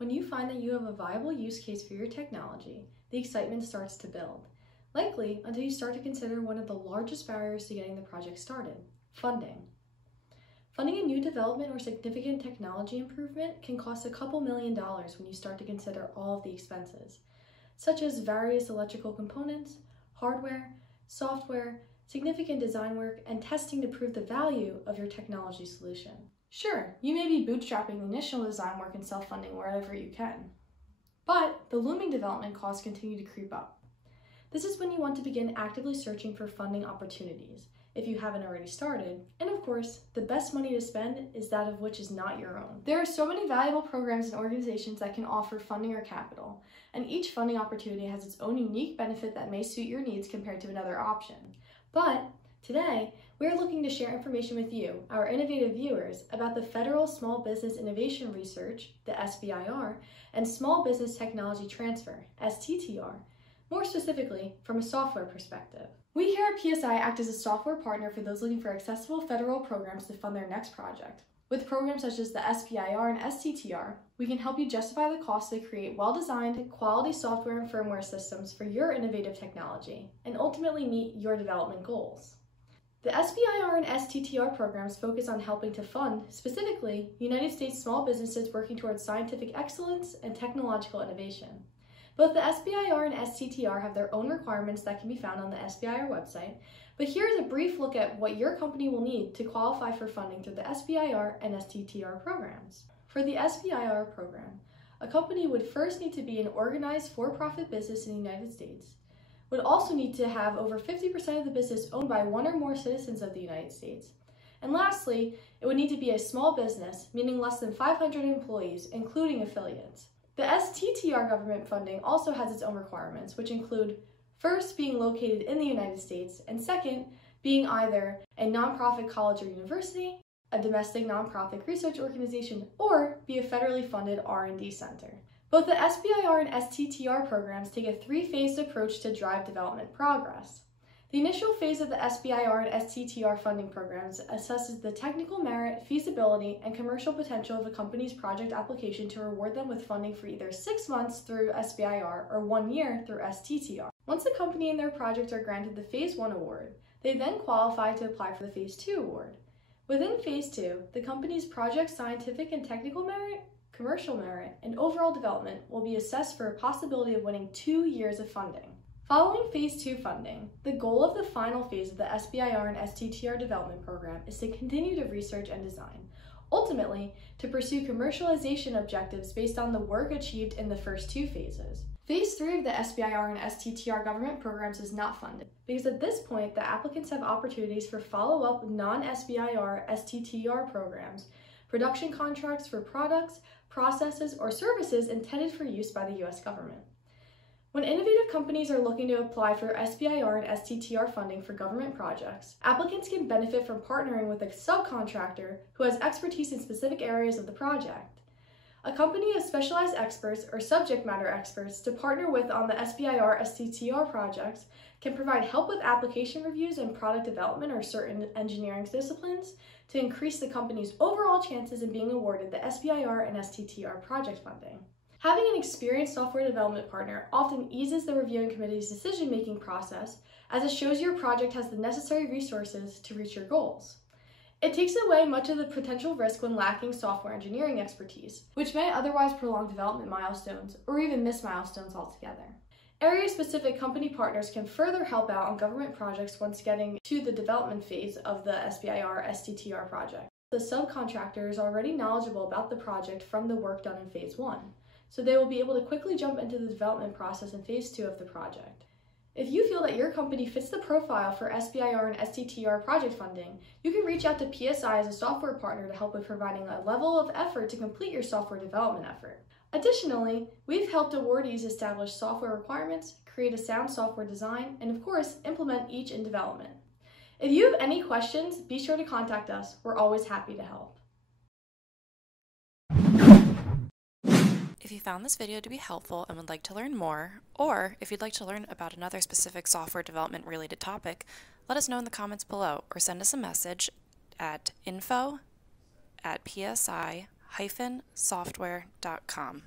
When you find that you have a viable use case for your technology, the excitement starts to build, likely until you start to consider one of the largest barriers to getting the project started: funding. Funding a new development or significant technology improvement can cost a couple $1,000,000 when you start to consider all of the expenses, such as various electrical components, hardware, software, significant design work, and testing to prove the value of your technology solution. Sure, you may be bootstrapping the initial design work and self-funding wherever you can, but the looming development costs continue to creep up. This is when you want to begin actively searching for funding opportunities, if you haven't already started, and of course, the best money to spend is that of which is not your own. There are so many valuable programs and organizations that can offer funding or capital, and each funding opportunity has its own unique benefit that may suit your needs compared to another option. But today, we are looking to share information with you, our innovative viewers, about the Federal Small Business Innovation Research, the SBIR, and Small Business Technology Transfer, STTR, more specifically from a software perspective. We here at PSI act as a software partner for those looking for accessible federal programs to fund their next project. With programs such as the SBIR and STTR, we can help you justify the cost to create well-designed, quality software and firmware systems for your innovative technology, and ultimately meet your development goals. The SBIR and STTR programs focus on helping to fund, specifically, United States small businesses working towards scientific excellence and technological innovation. Both the SBIR and STTR have their own requirements that can be found on the SBIR website, but here is a brief look at what your company will need to qualify for funding through the SBIR and STTR programs. For the SBIR program, a company would first need to be an organized for-profit business in the United States, would also need to have over 50% of the business owned by one or more citizens of the United States, and lastly, it would need to be a small business, meaning less than 500 employees, including affiliates. The STTR government funding also has its own requirements, which include first, being located in the United States, and second, being either a nonprofit college or university, a domestic nonprofit research organization, or be a federally funded R&D center. Both the SBIR and STTR programs take a three-phased approach to drive development progress. The initial phase of the SBIR and STTR funding programs assesses the technical merit, feasibility, and commercial potential of a company's project application to reward them with funding for either 6 months through SBIR or 1 year through STTR. Once the company and their project are granted the Phase 1 award, they then qualify to apply for the Phase 2 award. Within Phase 2, the company's project scientific and technical merit, commercial merit, and overall development will be assessed for a possibility of winning 2 years of funding. Following Phase 2 funding, the goal of the final phase of the SBIR and STTR development program is to continue to research and design, ultimately to pursue commercialization objectives based on the work achieved in the first 2 phases. Phase 3 of the SBIR and STTR government programs is not funded, because at this point the applicants have opportunities for follow-up non-SBIR STTR programs, production contracts for products, processes, or services intended for use by the U.S. government. When innovative companies are looking to apply for SBIR and STTR funding for government projects, applicants can benefit from partnering with a subcontractor who has expertise in specific areas of the project. A company of specialized experts or subject matter experts to partner with on the SBIR STTR projects can provide help with application reviews and product development or certain engineering disciplines to increase the company's overall chances in being awarded the SBIR and STTR project funding. Having an experienced software development partner often eases the reviewing committee's decision-making process, as it shows your project has the necessary resources to reach your goals. It takes away much of the potential risk when lacking software engineering expertise, which may otherwise prolong development milestones or even miss milestones altogether. Area-specific company partners can further help out on government projects once getting to the development phase of the SBIR STTR project. The subcontractor is already knowledgeable about the project from the work done in Phase 1. So they will be able to quickly jump into the development process in Phase 2 of the project. If you feel that your company fits the profile for SBIR and STTR project funding, you can reach out to PSI as a software partner to help with providing a level of effort to complete your software development effort. Additionally, we've helped awardees establish software requirements, create a sound software design, and of course, implement each in development. If you have any questions, be sure to contact us. We're always happy to help. If you found this video to be helpful and would like to learn more, or if you'd like to learn about another specific software development related topic, let us know in the comments below or send us a message at info@psi-software.com.